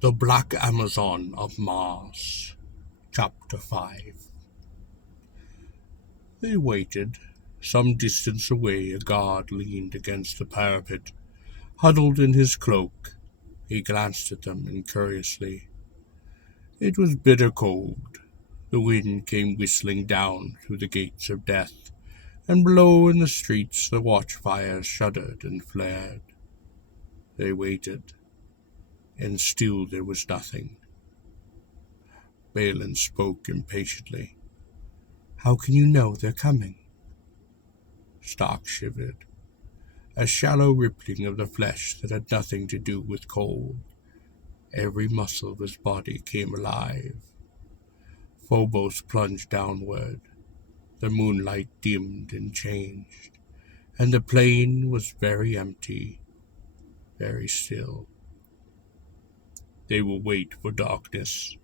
The Black Amazon of Mars, Chapter 5. They waited. Some distance away, a guard leaned against the parapet, huddled in his cloak. He glanced at them incuriously. It was bitter cold. The wind came whistling down through the gates of death, and below in the streets the watchfires shuddered and flared. They waited, and still there was nothing. Balin spoke impatiently. "How can you know they're coming?" Stark shivered. A shallow rippling of the flesh that had nothing to do with cold. Every muscle of his body came alive. Phobos plunged downward. The moonlight dimmed and changed, and the plain was very empty, very still. They will wait for darkness.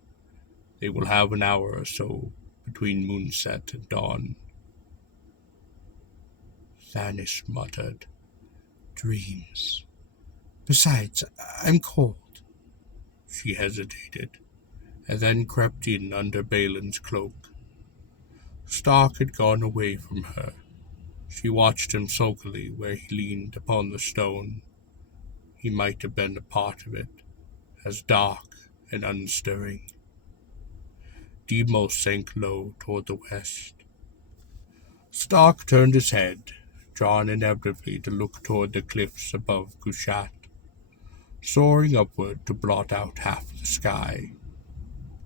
They will have an hour or so between moonset and dawn. Thanis muttered, "Dreams. Besides, I'm cold." She hesitated, and then crept in under Balin's cloak. Stark had gone away from her. She watched him sulkily where he leaned upon the stone. He might have been a part of it, as dark and unstirring. Demos sank low toward the west. Stark turned his head, drawn inevitably to look toward the cliffs above Kushat, soaring upward to blot out half the sky.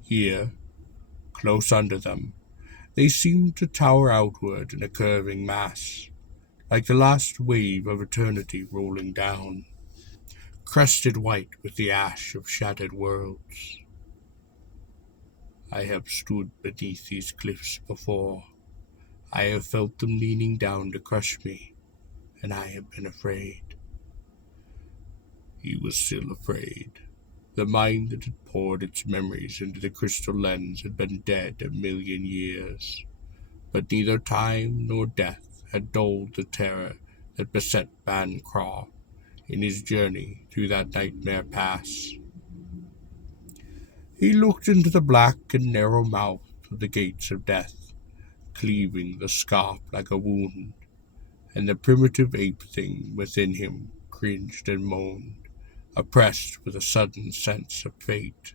Here, close under them, they seemed to tower outward in a curving mass, like the last wave of eternity rolling down, crested white with the ash of shattered worlds. I have stood beneath these cliffs before. I have felt them leaning down to crush me, and I have been afraid. He was still afraid. The mind that had poured its memories into the crystal lens had been dead 1,000,000 years, but neither time nor death had dulled the terror that beset Bancroft in his journey through that nightmare pass. He looked into the black and narrow mouth of the gates of death, cleaving the scarp like a wound, and the primitive ape thing within him cringed and moaned, oppressed with a sudden sense of fate.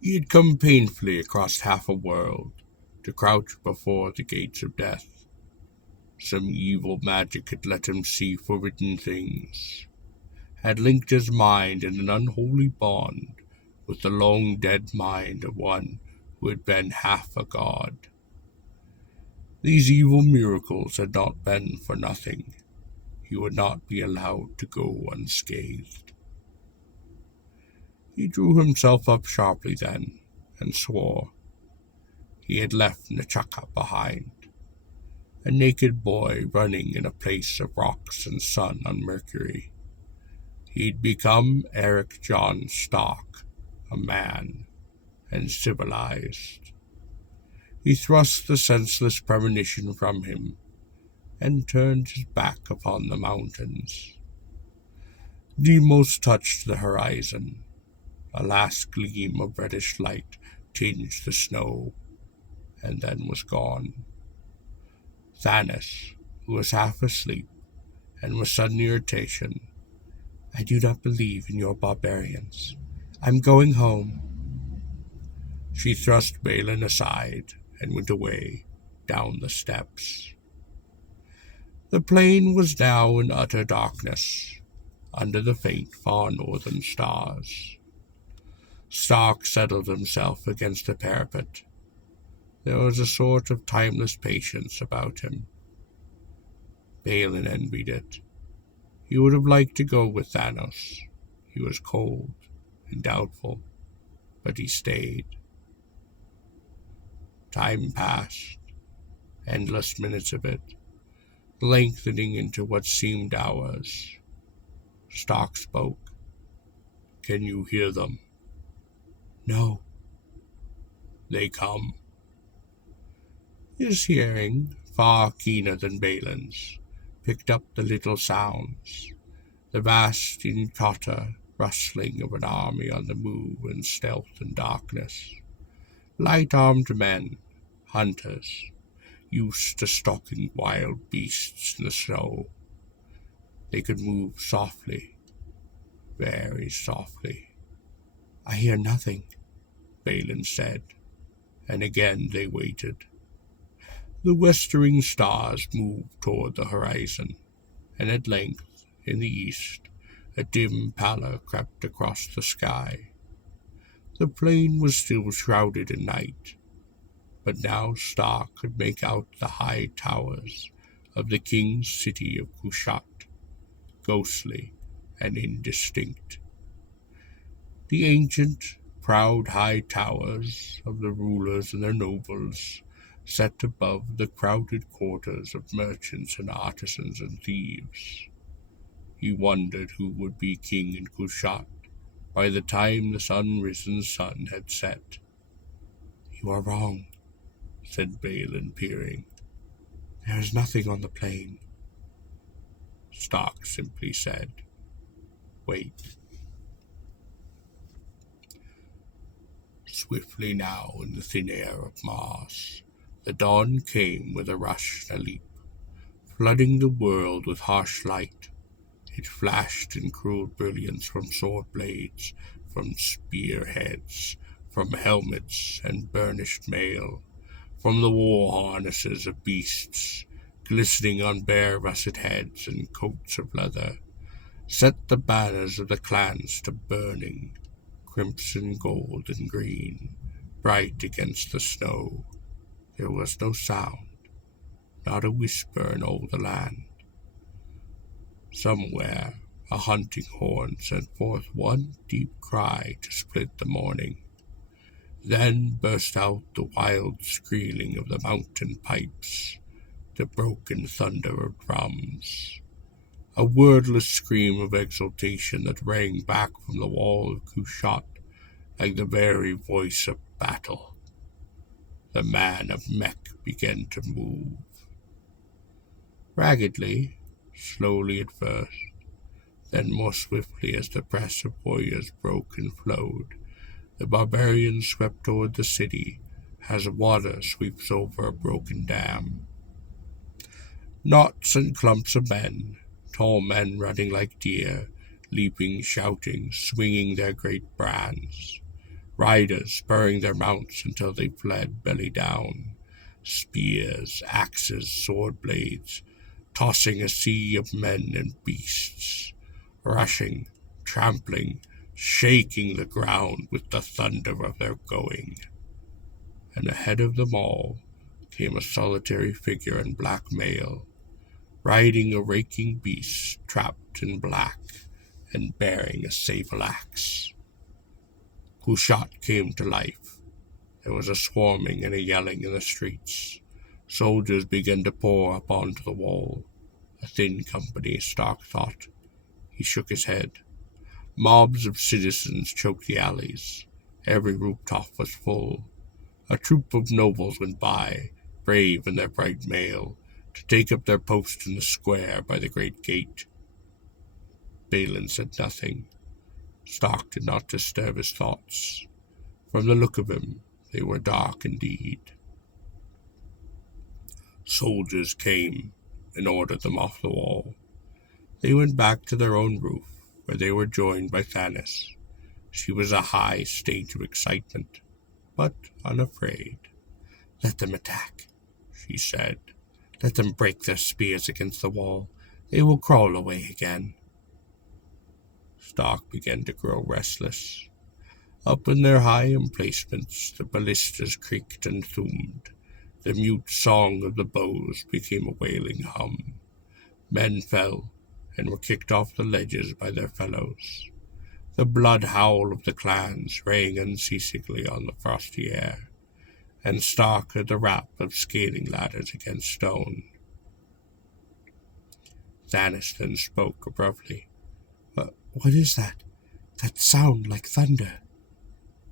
He had come painfully across half a world to crouch before the gates of death. Some evil magic had let him see forbidden things, had linked his mind in an unholy bond with the long-dead mind of one who had been half a god. These evil miracles had not been for nothing. He would not be allowed to go unscathed. He drew himself up sharply then, and swore. He had left Nechaka behind, a naked boy running in a place of rocks and sun on Mercury. He'd become Eric John Stark, a man, and civilized. He thrust the senseless premonition from him, and turned his back upon the mountains. Demos touched the horizon. A last gleam of reddish light tinged the snow, and then was gone. Thanis, who was half asleep, and with sudden irritation, "I do not believe in your barbarians. I'm going home." She thrust Balin aside and went away, down the steps. The plain was now in utter darkness, under the faint far northern stars. Stark settled himself against the parapet. There was a sort of timeless patience about him. Balin envied it. He would have liked to go with Thanos. He was cold and doubtful, but he stayed. Time passed, endless minutes of it, lengthening into what seemed hours. Stark spoke. "Can you hear them?" "No." "They come." His hearing, far keener than Balin's, picked up the little sounds, the vast incota rustling of an army on the move in stealth and darkness. Light-armed men, hunters, used to stalking wild beasts in the snow. They could move softly, very softly. "I hear nothing," Balin said, and again they waited. The westering stars moved toward the horizon, and at length, in the east, a dim pallor crept across the sky. The plain was still shrouded in night, but now Stark could make out the high towers of the king's city of Kushat, ghostly and indistinct. The ancient, proud high towers of the rulers and their nobles, set above the crowded quarters of merchants and artisans and thieves. He wondered who would be king in Kushat by the time the sun-risen sun had set. "You are wrong," said Balin, peering. "There is nothing on the plain." Stark simply said, "Wait." Swiftly now in the thin air of Mars, the dawn came with a rush and a leap, flooding the world with harsh light. It flashed in cruel brilliance from sword blades, from spear heads, from helmets and burnished mail, from the war harnesses of beasts, glistening on bare russet heads and coats of leather, set the banners of the clans to burning, crimson, gold, and green, bright against the snow. There was no sound, not a whisper in all the land. Somewhere a hunting horn sent forth one deep cry to split the morning. Then burst out the wild skrieling of the mountain pipes, the broken thunder of drums, a wordless scream of exultation that rang back from the wall of Kushat like the very voice of battle. The man of Mech began to move. Raggedly, slowly at first, then more swiftly as the press of warriors broke and flowed, the barbarians swept toward the city as water sweeps over a broken dam. Knots and clumps of men, tall men running like deer, leaping, shouting, swinging their great brands. Riders spurring their mounts until they fled belly down. Spears, axes, sword blades, tossing a sea of men and beasts. Rushing, trampling, shaking the ground with the thunder of their going. And ahead of them all came a solitary figure in black mail, riding a raking beast trapped in black and bearing a sable axe. Kushat came to life. There was a swarming and a yelling in the streets. Soldiers began to pour up onto the wall. A thin company, Stark thought. He shook his head. Mobs of citizens choked the alleys. Every rooftop was full. A troop of nobles went by, brave in their bright mail, to take up their post in the square by the great gate. Balin said nothing. Stark did not disturb his thoughts. From the look of him, they were dark indeed. Soldiers came and ordered them off the wall. They went back to their own roof, where they were joined by Thanis. She was a high state of excitement, but unafraid. "Let them attack," she said. "Let them break their spears against the wall. They will crawl away again." Stark began to grow restless. Up in their high emplacements, the ballistas creaked and thumed. The mute song of the bows became a wailing hum. Men fell and were kicked off the ledges by their fellows. The blood howl of the clans rang unceasingly on the frosty air, and Stark heard the rap of scaling ladders against stone. Thanis then spoke abruptly. What is that? That sound like thunder?"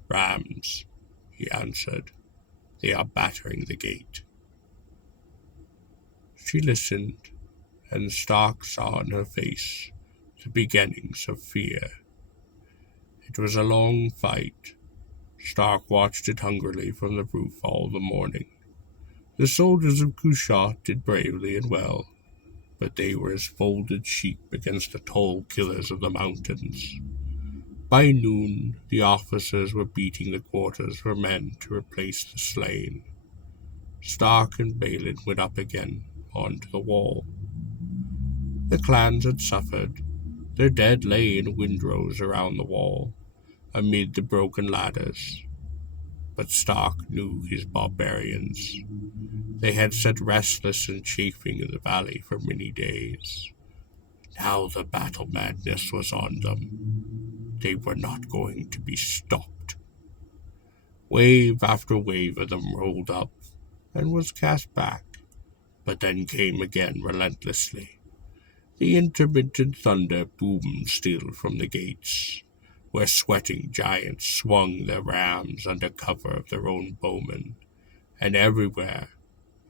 "Rams," he answered. "They are battering the gate." She listened, and Stark saw in her face the beginnings of fear. It was a long fight. Stark watched it hungrily from the roof all the morning. The soldiers of Kushat did bravely and well, but they were as folded sheep against the tall killers of the mountains. By noon, the officers were beating the quarters for men to replace the slain. Stark and Balin went up again onto the wall. The clans had suffered. Their dead lay in windrows around the wall, amid the broken ladders. But Stark knew his barbarians. They had sat restless and chafing in the valley for many days. Now the battle madness was on them. They were not going to be stopped. Wave after wave of them rolled up and was cast back, but then came again relentlessly. The intermittent thunder boomed still from the gates, where sweating giants swung their rams under cover of their own bowmen, and everywhere,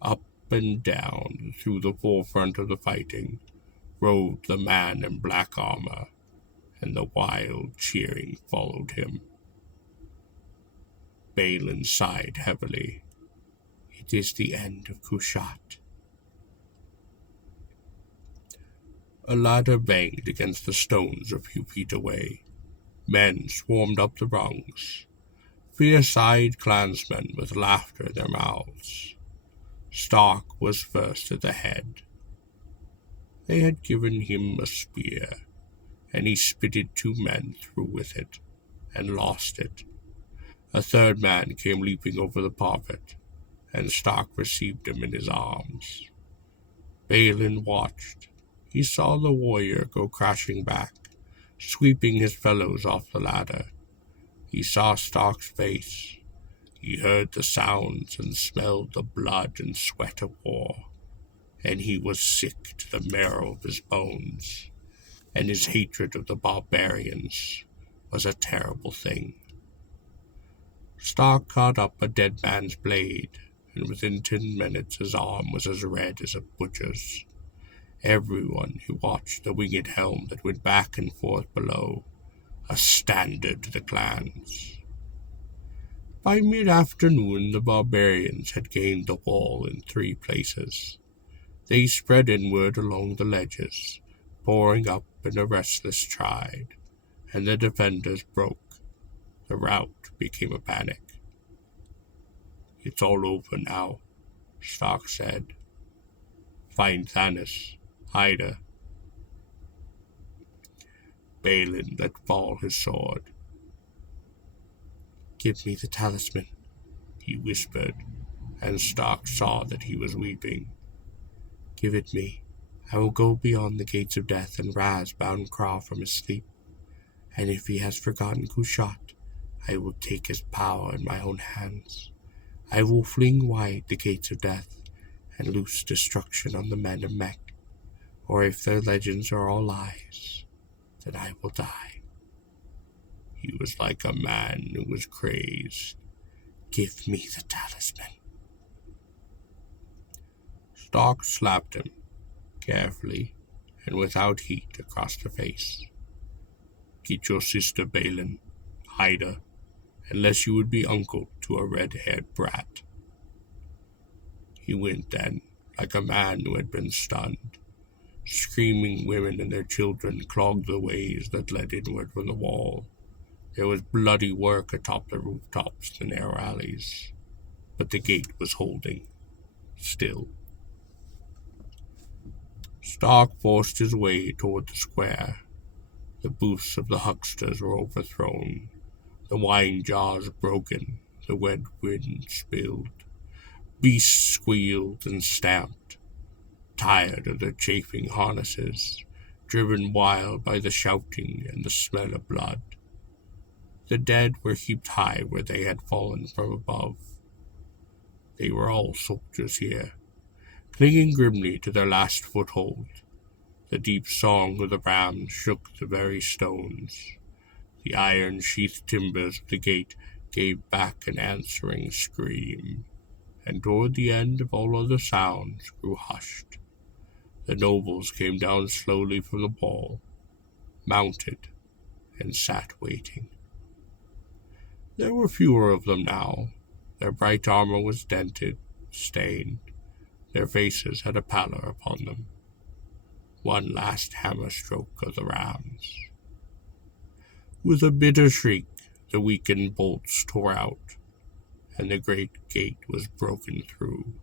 up and down through the forefront of the fighting, rode the man in black armor, and the wild cheering followed him. Balin sighed heavily. It is the end of Kushat. A ladder banged against the stones a few feet away. Men swarmed up the rungs, fierce-eyed clansmen with laughter in their mouths. Stark was first at the head. They had given him a spear, and he spitted 2 men through with it, and lost it. A third man came leaping over the parapet, and Stark received him in his arms. Balin watched. He saw the warrior go crashing back, sweeping his fellows off the ladder. He saw Stark's face. He heard the sounds and smelled the blood and sweat of war, and he was sick to the marrow of his bones, and his hatred of the barbarians was a terrible thing. Stark caught up a dead man's blade, and within 10 minutes his arm was as red as a butcher's. Everyone who watched the winged helm that went back and forth below, a standard to the clans. By mid-afternoon the barbarians had gained the wall in 3 places. They spread inward along the ledges, pouring up in a restless stride, and the defenders broke. The rout became a panic. It's all over now, Stark said. Find Thanos, Ida. Balin let fall his sword. Give me the talisman, he whispered, and Stark saw that he was weeping. Give it me. I will go beyond the gates of death and rouse bound Craw from his sleep, and if he has forgotten Kushat, I will take his power in my own hands. I will fling wide the gates of death and loose destruction on the men of Mech, or if their legends are all lies, then I will die. He was like a man who was crazed. Give me the talisman. Stark slapped him, carefully and without heat, across the face. Get your sister, Balin, Ida, unless you would be uncle to a red-haired brat. He went then, like a man who had been stunned. Screaming women and their children clogged the ways that led inward from the wall. There was bloody work atop the rooftops and narrow alleys, but the gate was holding, still. Stark forced his way toward the square. The booths of the hucksters were overthrown, the wine jars broken, the wet wind spilled. Beasts squealed and stamped, tired of their chafing harnesses, driven wild by the shouting and the smell of blood. The dead were heaped high where they had fallen from above. They were all soldiers here, clinging grimly to their last foothold. The deep song of the rams shook the very stones. The iron-sheathed timbers of the gate gave back an answering scream, and toward the end of all other sounds grew hushed. The nobles came down slowly from the wall, mounted, and sat waiting. There were fewer of them now. Their bright armor was dented, stained. Their faces had a pallor upon them. One last hammer stroke of the rams. With a bitter shriek, the weakened bolts tore out, and the great gate was broken through.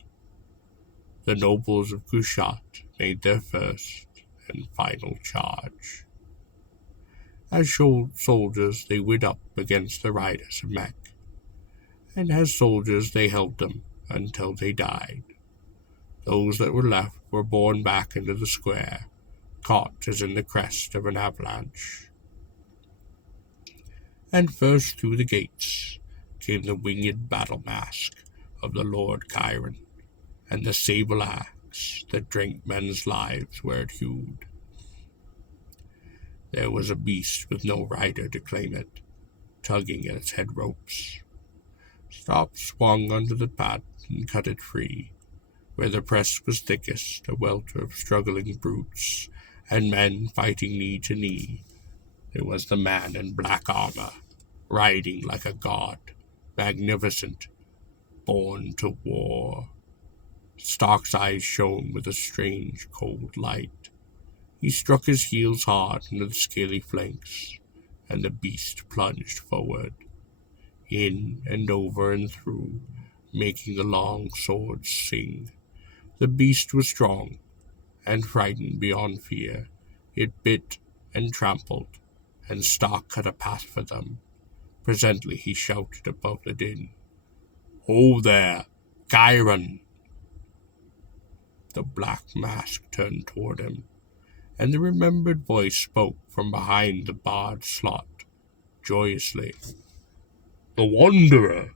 The nobles of Kushat made their first and final charge. As soldiers, they went up against the riders of Mech, and as soldiers they held them until they died. Those that were left were borne back into the square, caught as in the crest of an avalanche. And first through the gates came the winged battle mask of the Lord Chiron, and the sable axe that drank men's lives where it hewed. There was a beast with no rider to claim it, tugging at its head ropes. Stop swung under the path and cut it free. Where the press was thickest, a welter of struggling brutes, and men fighting knee to knee. There was the man in black armor, riding like a god, magnificent, born to war. Stark's eyes shone with a strange, cold light. He struck his heels hard into the scaly flanks, and the beast plunged forward, in and over and through, making the long swords sing. The beast was strong, and frightened beyond fear. It bit and trampled, and Stark cut a path for them. Presently he shouted above the din, "Ho there, Chiron!" The black mask turned toward him, and the remembered voice spoke from behind the barred slot, joyously. "The Wanderer!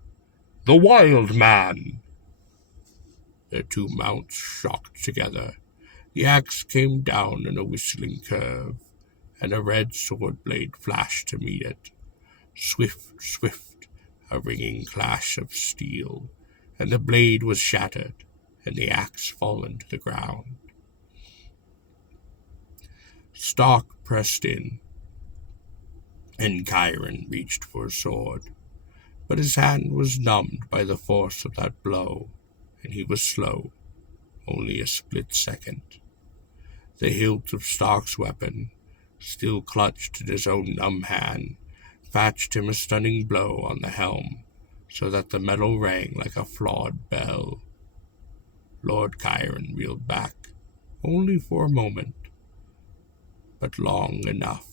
The Wild Man!" Their two mounts shocked together. The axe came down in a whistling curve, and a red sword blade flashed to meet it. Swift, swift, a ringing clash of steel, and the blade was shattered, and the axe fallen to the ground. Stark pressed in, and Chiron reached for his sword, but his hand was numbed by the force of that blow, and he was slow, only a split second. The hilt of Stark's weapon, still clutched in his own numb hand, fetched him a stunning blow on the helm, so that the metal rang like a flawed bell. Lord Chiron reeled back, only for a moment, but long enough.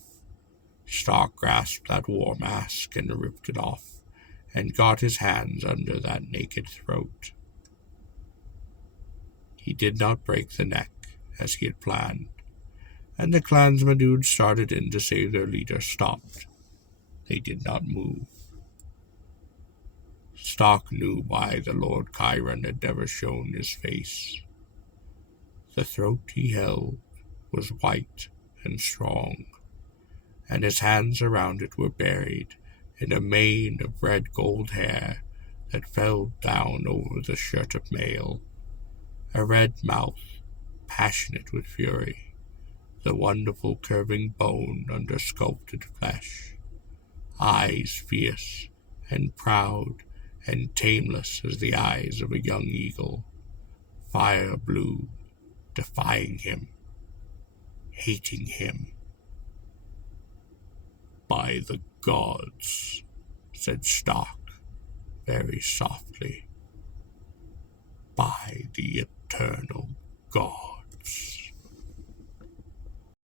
Stark grasped that war mask and ripped it off, and got his hands under that naked throat. He did not break the neck, as he had planned, and the clansmen who had started in to save their leader stopped. They did not move. Stark knew why the Lord Chiron had never shown his face. The throat he held was white and strong, and his hands around it were buried in a mane of red gold hair that fell down over the shirt of mail, a red mouth, passionate with fury, the wonderful curving bone under sculpted flesh, eyes fierce and proud and tameless as the eyes of a young eagle, fire blue, defying him, hating him. "By the gods," said Stark, very softly, "by the eternal gods."